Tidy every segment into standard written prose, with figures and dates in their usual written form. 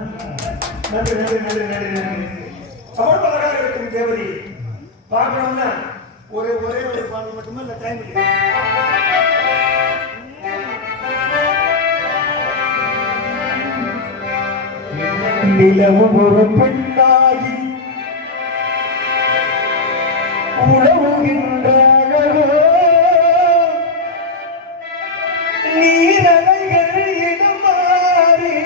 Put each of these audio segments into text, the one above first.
நன்றி நன்றி நன்றி நன்றி நன்றி. சமர்ப்பணமாக இருக்கும் தேவதி பார்க்கணும்னா ஒரே ஒரே ஒரு பாடல் மட்டுமே இல்லை, டைம் இல்லை. நிலவும் ஒரு பெண்ணாகி உழவுகின்ற அழகோ, நீரலைகள் இடம் மாறி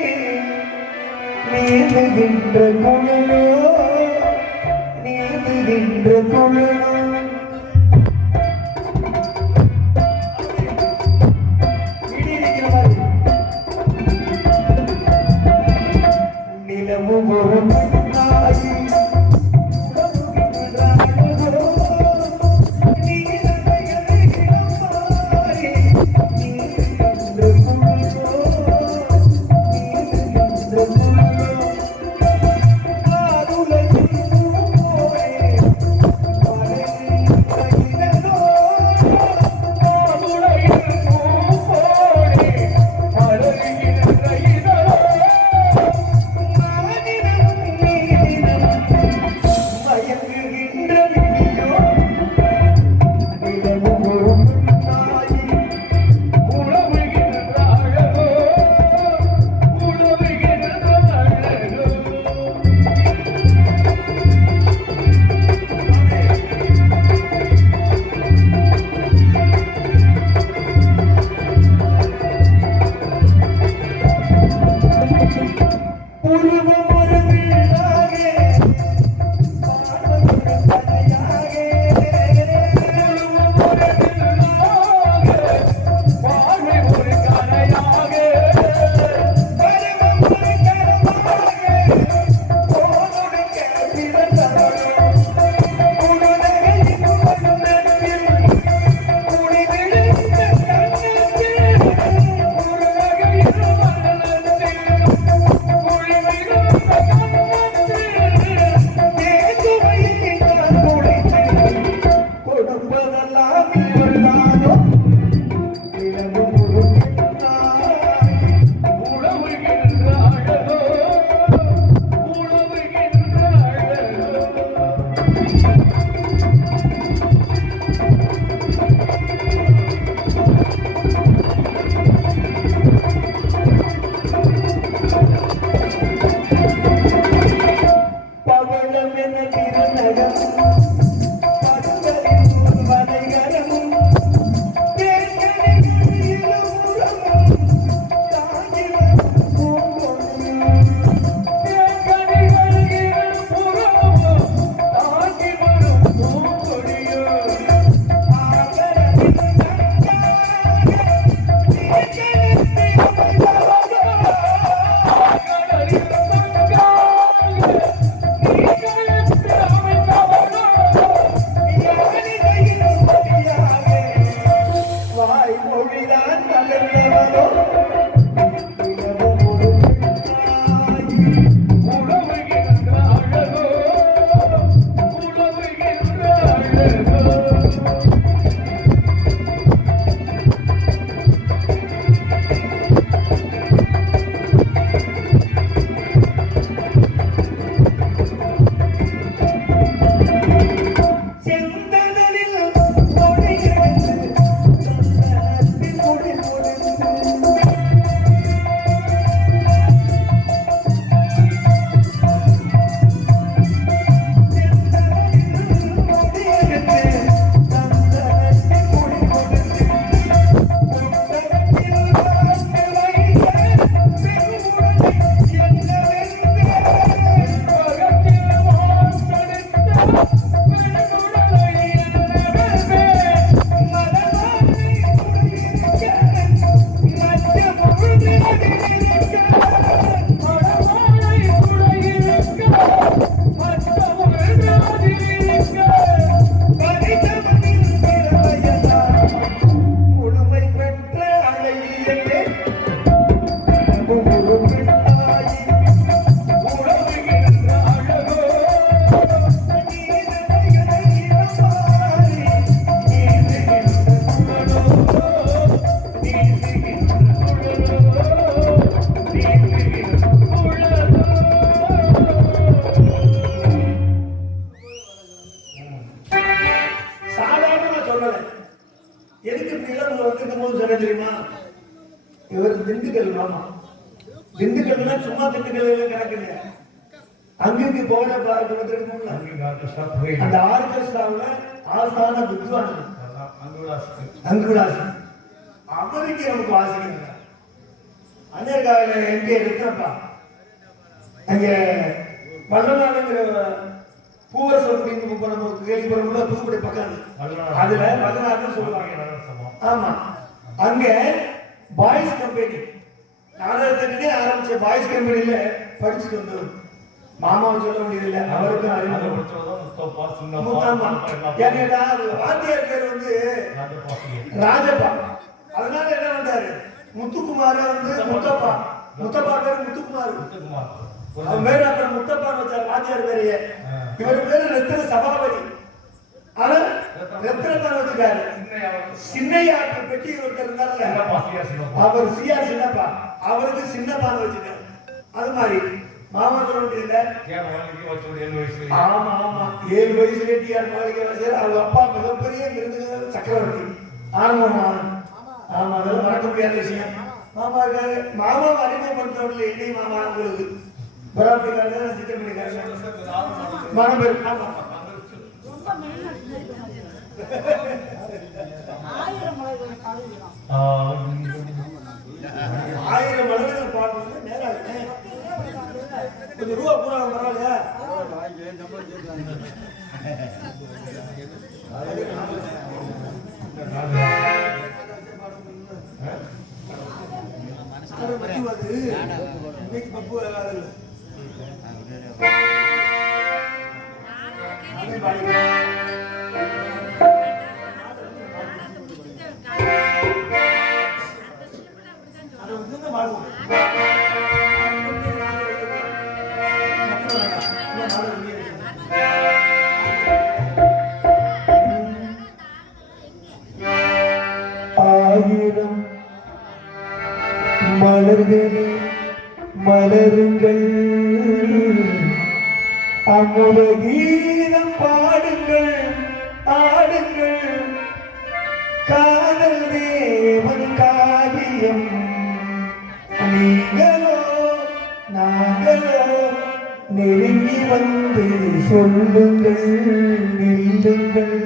நீந்துகின்ற குழலோ, நீந்துகின்ற குழலோ. நிலவும் ஒரு பெண்ணாகி திண்டுக்கல். ஆமா, திண்டுக்கல்னா சும்மா திண்டுக்கல் கணக்குங்க. அங்கிருந்து போன பார்க்கணும். அந்த ஆர்கெஸ்ட்ராவில் ஆஸ்தான வித்வான் அங்குராசி அவருக்கு நமக்கு வாசிக்கிறாங்க. அமெரிக்காவில் எங்கே இருக்கிறப்பா அங்க வல்லநாடுங்கிற பூவரசம் நம்ம கேள்விப்படுறோம்ல, புதுப்படை பக்கம் அதுல வல்லநாடுன்னு சொல்லுவாங்க. ஆமா, அங்க பாய்ஸ் கம்பெனி நாடகத்திலே ஆரம்பிச்ச பாய்ஸ் கம்பெனியில படிச்சுட்டு வந்தவர். மாமாவை சொல்ல முடியல, அவருக்கு வாத்தியார் பேர் வந்து ராஜப்பா. அதனால என்ன பண்றாரு, முத்துக்குமார வந்து முத்தப்பா. முத்தப்பா பேரு முத்துக்குமார். அவன் பேரு அப்புறம் முத்தப்பான்னு வச்சார் வாத்தியார் பேரையே. இவர் பேரு ரத்தின சபாபதி. ஆனா ரத்தினப்பான் வச்சுக்காரு. சின்னையா பெட்டி ஒருத்தர் இருந்தார்ல, அவர் சியா சின்னப்பா, அவருக்கு சின்னப்பான்னு வச்சுக்காரு. அது மாதிரி மாமா சொல்ல முடியல. ஆமா ஆமா, 7 வயசுல டிஆர் மாளிகை வச்சாரு. அவங்க அப்பா மிகப்பெரிய விருதுகள் சக்கரவர்த்தி ஆனந்தம். ஆமா, அதெல்லாம் மறக்க முடியாத விஷயம். மாமா இருக்காரு. மாமாவை அறிமுகப்படுத்தவில்லை. என்னையும் மாமா உங்களுக்கு பராமரிக்காரு, சித்திரப்படிக்காரு மனம் பேர். ஆமா, ஆயிரம் மலர்கள் பாடுறது நேரம். கொஞ்சம் ரூபா கூட பரவாயில்லையா? இன்னைக்கு பப்பு வராது. ஆயிரம் மலர்களே மலருங்கள், அமுத கீதம் பாடுங்கள், ஆடுங்கள், காதல் தேவன் காவியம். நீங்களோ நாங்களோ நெருங்கி வந்து சொல்லுங்கள், நில்லுங்கள்.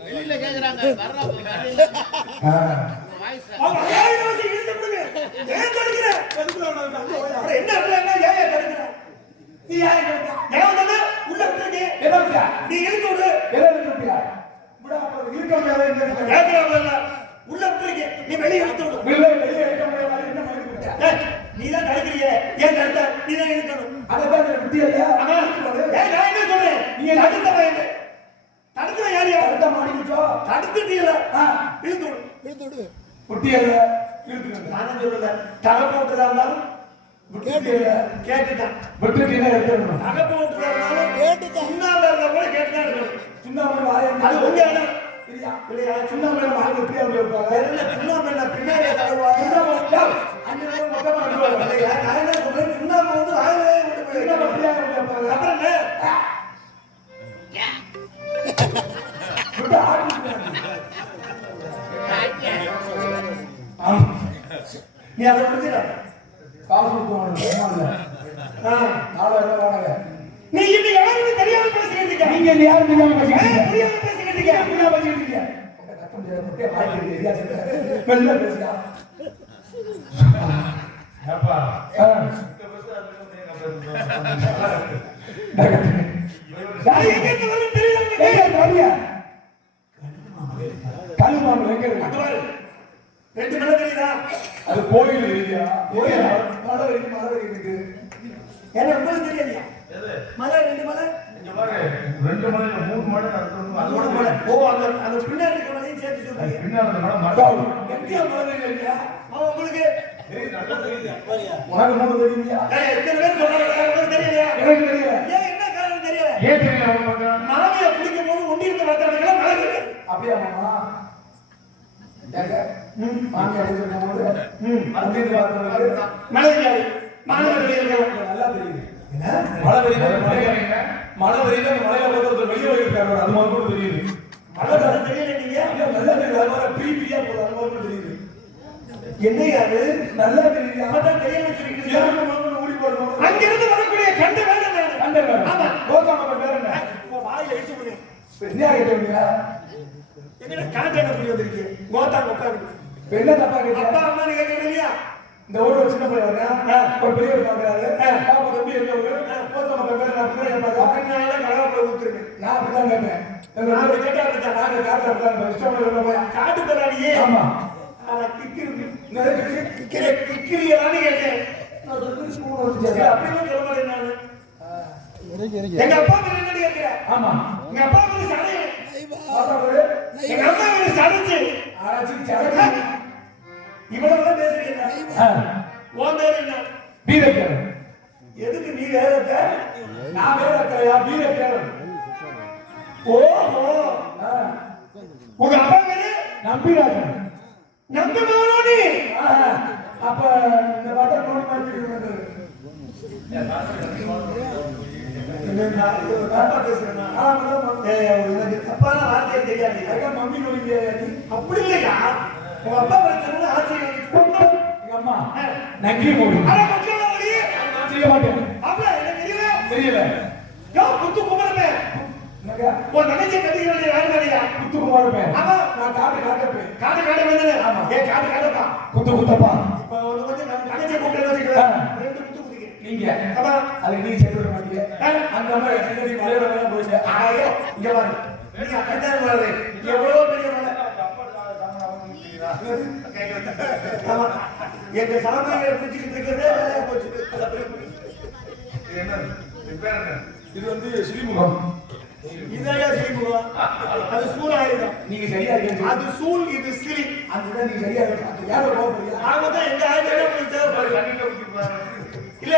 வெளியில கேக்குறாங்க நீ இழுத்து விடு உள்ள விட்டுருக்க நீ வெளியே இழுத்து விடு நீ தான் தடுக்கிறீங்க ஏன் தடுத்த நீ தான் இழுக்கணும் அதான் விட்டு இல்லையா நான் என்ன சொல்றேன் நீ தடுத்த பயந்து தடுக்கிற யாரையா தடுத்த மாட்டிக்கிச்சோ தடுத்துட்டீங்களா இழுத்து விடு குட்டியல்ல இழுத்து நான் சொல்லல தலை போட்டுதா இருந்தாலும் கேட்டுட்டான் விட்டுட்டீங்கன்னா எடுத்துடணும் தலை போட்டுதா இருந்தாலும் கேட்டுட்டான் சுண்ணாம்பு இருந்தா கூட கேட்டுதான் இருக்கணும் சுண்ணாம்பு அது உங்க இடம் இல்லையா சுண்ணாம்பு வாங்கி எப்படி அவங்க இருப்பாங்க சுண்ணாம்பு பின்னாடி அஞ்சு மொத்தமா இல்லையா நான் என்ன சொல்றேன் சுண்ணாம்பு வந்து அப்புறம் நீ அதை முடிச்சுட காசு நீ இன்னும் யாருமே தெரியாம பேசிக்கிட்டு நீங்க யாரும் தெரியாம பேசிக்கிட்டு அது கோயில் தெரியுதா மழை இருக்கு ஏன்னா உங்களுக்கு தெரியலையா மலை ரெண்டு மலை ரெண்டு மலை மூணு மலை அதோட மலை ஓ அந்த பின்னாடி இருக்க மலையும் சேர்த்து சொல்றீங்க பின்னாடி மலை எங்கேயா மலை இல்லையா உங்களுக்கு நல்லா தெரியுது உனக்கு மூணு தெரியுமா எத்தனை பேர் சொல்றாங்க உங்களுக்கு தெரியலையா எனக்கு தெரியல ஏன் என்ன காரணம் தெரியல ஏன் தெரியல மாமியை குடிக்கும் போது ஒண்டி இருந்த பார்த்தா மழை இருக்கு அப்படியா மாமா மாமியா குடிக்கும் போது ஒண்டி இருந்த பார்த்தா மழை இல்லை நல்லா தெரியுது மழை பெய்யுது மழை பெய்யுது மழையில போறது வெளியே போயிருக்காரு அது மாதிரி தெரியுது மழை தெரியல நீங்க நல்லா தெரியுது அது மாதிரி பிரியா போகுது அது மாதிரி தெரியுது என்னையா அது நல்லா தெரியுது அதான் தெரியல சொல்லிட்டு ஓடி போறோம் அங்க இருந்து வரக்கூடிய கண்ட வேலை கண்ட வேலை ஆமா கோகாம பேர் என்ன வாயில இழுத்து போடு என்ன கேட்டீங்க எங்கட காண்டன புடி வந்திருக்கு கோதா உட்கார்ந்து என்ன தப்பா கேட்டீங்க அப்பா அம்மா நீங்க கேட்டீங்க இந்த ஊர்ல சின்ன பையன் வரேன் ஒரு பெரியவர் பாக்குறாரு பாப்பா தம்பி எங்க ஊரு போத்தம பேர் நான் பின்னாடி பாக்க அப்படினால கலவப்பட ஊத்துறேன் நான் அப்படிதான் கேட்டேன் நான் கேட்டா அப்படிதான் நான் காட்டுல அப்படிதான் இஷ்டப்பட போய் காட்டு போறானியே ஆமா ஆனா கிக்கிரியான்னு கேட்டேன் நான் சொல்லி ஸ்கூல் வந்து அப்படியே சொல்ல மாட்டேன் நான் எங்க அப்பா பேர் என்ன கேக்குறேன் ஆமா எங்க அப்பா பேர் சடை எங்க அம்மா பேர் சடைச்சு ஆராய்ச்சி சடை இவ்வளவு பேசுறீங்க உன் பேர் என்ன வீரக்கர் எதுக்கு நீ வேறக்க நான் வேறக்கரையா வீரக்கர் ஓஹோ உங்க அப்பா பேரு நம்பிராஜன் நம்பிமானோனி அப்ப இந்த வாட்டர் நோடி மாதிரி தப்பான வார்த்தையை தெரியாது மம்மி நோடி அப்படி இல்லையா உங்க அப்பா பிரச்சனை ஆச்சரியம் எங்க அம்மா நன்றி மோடி செய்ய மாட்டேன் அப்ப எனக்கு தெரியல யோ குத்து குமாரமே உன் நினைச்ச கட்டிக்கிறேன் யாரு மாதிரியா குத்து குமாரமே ஆமா நான் காட்டு வந்தது ஆமா ஏன் காட்டுப்பா குத்தப்பா இப்ப ஒரு வந்து நான் நினைச்ச கூப்பிட்டு வச்சுக்கிறேன் ரெண்டு குத்து குதிங்க நீங்க ஆமா அது நீங்க செய்ய விட மாட்டீங்க அந்த அம்மா செஞ்சு மலையோட போயிடுச்சு ஆயோ இங்க வாங்க நீங்க அப்படிதான் வர்றது எவ்வளவு பெரிய மலை எங்க சாமானியை பிடிச்சிக்கிட்டு இருக்கிறதே போச்சு இது வந்து ஸ்ரீமுகம் இதையா ஸ்ரீமுகம் அது சூழ் ஆயிடும் நீங்க சரியா இருக்கீங்க அது சூழ் இது ஸ்ரீ அதுதான் நீங்க சரியா இருக்கு யாரோ போறீங்க நாம தான் எங்க ஆயிரம் தேவைப்படுது இல்ல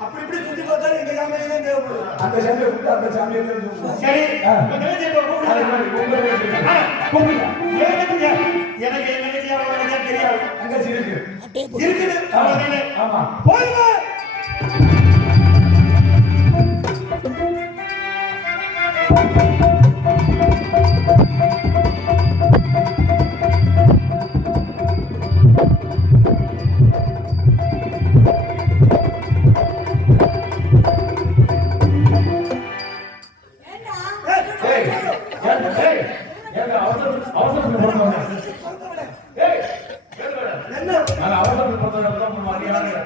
அப்படி இப்படி சுத்தி பார்த்தா எங்க சாமியை தான் தேவைப்படுது அந்த சாமியை கூப்பிட்டு அந்த சாமியை சரி எனக்கு என்ன தெரியாது அங்க இருக்குது ஆமா போயிடுவா அவசரத்துக்கு போறேன். ஏய், என்ன நான் அவசரத்துக்கு போறேன். மாறியாங்க.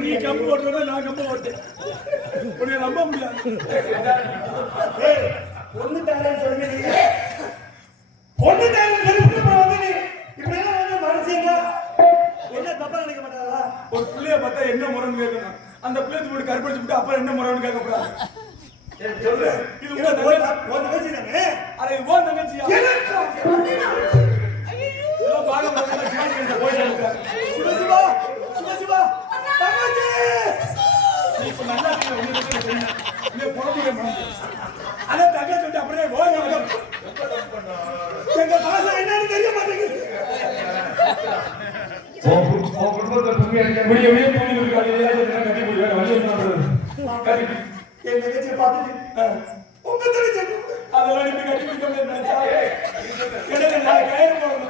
நீ கம்பு ஓட்டுறத நான் கம்பு ஓட்டேன். உன்னை நம்ப முடியாது. ஒண்ணு தரேன்னு சொல்லுங்க நீங்க. ஒண்ணு தரேன்னு சொல்லிட்டு வந்து நீ இப்ப என்ன வந்து மனுஷங்க என்ன தப்பா நினைக்க மாட்டாங்களா? ஒரு பிள்ளைய பார்த்தா என்ன முறைன்னு கேட்கணும். அந்த பிள்ளைக்கு போட்டு கற்பழிச்சு விட்டு அப்புறம் என்ன முறைன்னு கேட்க கூடாது. சொல்லு. இது உங்க தங்கச்சி தானே? அட இது உன் தங்கச்சியா? ஐயோ பாகம் பாகம் ஜாயின் போய் சொல்லுங்க. சிவசிவா சிவசிவா தங்கச்சி நீ இப்ப நல்லா இருக்க நீ போறதுல அத தங்கச்சி வந்து அப்படியே ஓய் எங்க பாசம் என்னன்னு தெரிய மாட்டேங்குது. ஓ குடும்பத்தை துணி அடிக்க முடிய போய் இருக்காது. ஏதாவது கட்டி போய் வழி வந்து என் தங்கச்சியை பார்த்துட்டு உங்க தங்கச்சி அதெல்லாம் நீங்க கட்டி பிடிக்க முடியாது. எனக்கு நான் கயிறு போடுறேன்.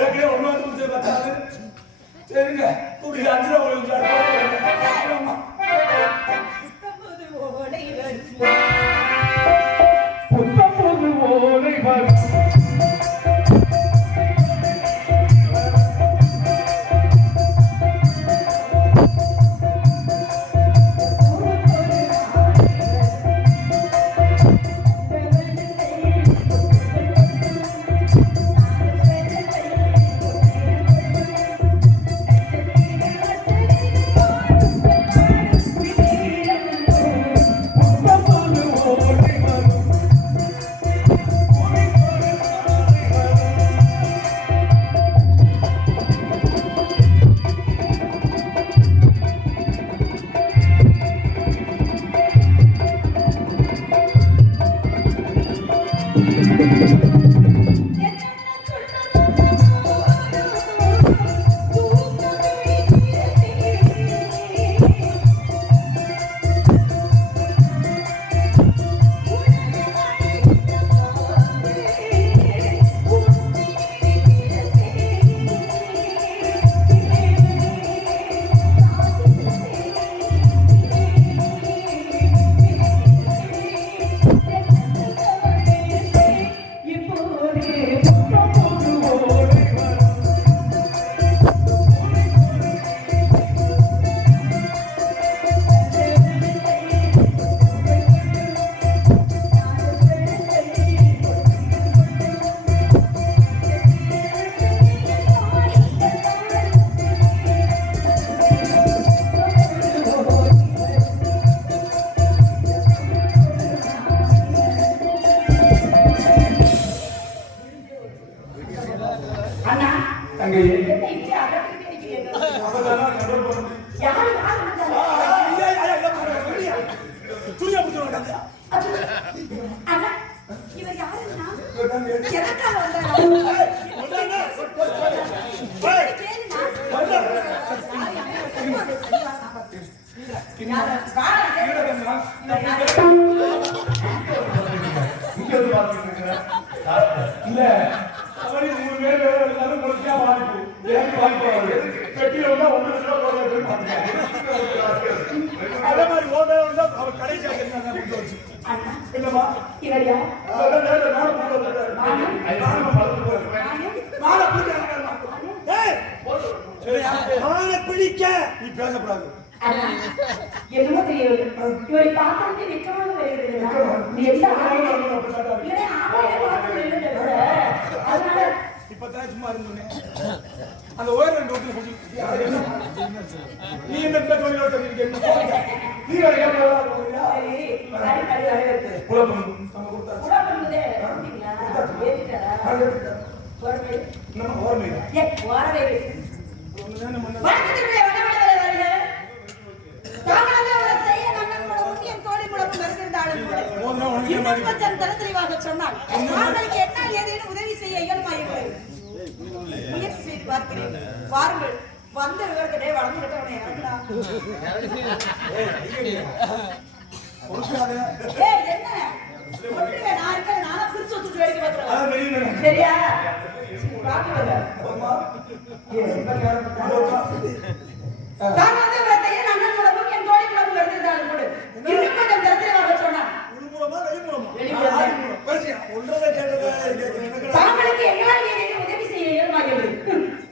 ஏற்கனவே ஒண்ணு வந்து பார்த்தாரு. சரிங்க கூடி 5 ரூபா இல்ல அவரே 3 பேர் வேற இருந்தாலும் முழுசா வாங்கிட்டு எனக்கு வாங்கிட்டு பெட்டில வந்தா 1 லட்சம் ரூபாய் போடுறது பாத்துங்க. அதே மாதிரி ஓடே வந்தா அவர் கடைசியா இருந்தாங்க கொண்டு வச்சு. என்னமா இவரியா? அதான் நேரா நான் போடுறது. பேசப்படாது. என்னமோ தெரியவில்லை. இவரை பார்த்தாலே வெட்கமாக வருகிறது. நீ எந்த ஆணையை அதனால இப்பதான் சும்மா இருந்தோன்னே அந்த ஓர் ரெண்டு ஓட்டுல போட்டு நீ என்ன தொழிலோட நீ வேற உதவி செய்ய இயல்பாயிருக்கிறது. முயற்சி செய்து பார்க்கிறேன். வாருங்கள். வந்த விவரத்திலே வளர்ந்துகிட்டவனை இறக்கலாம். என்ன நான் இருக்க நானா பிரிச்சு வச்சுட்டு வேடிக்கை பார்க்கிறேன். சரியா நான் வந்து விவரத்தையே அண்ணன் மூலமும் என் தோழி மூலமும் வருகிறார்கள் கூட இன்னும் கொஞ்சம் தரத்திரமாக சொன்னான். தாங்களுக்கு என்னால் ஏதேனும் உதவி செய்ய இயல்பாகிறது.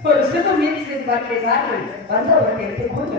ஒரு சிறு முயற்சி செய்து பார்க்கிறேன். வந்த உடனே எடுத்து கொடுங்க.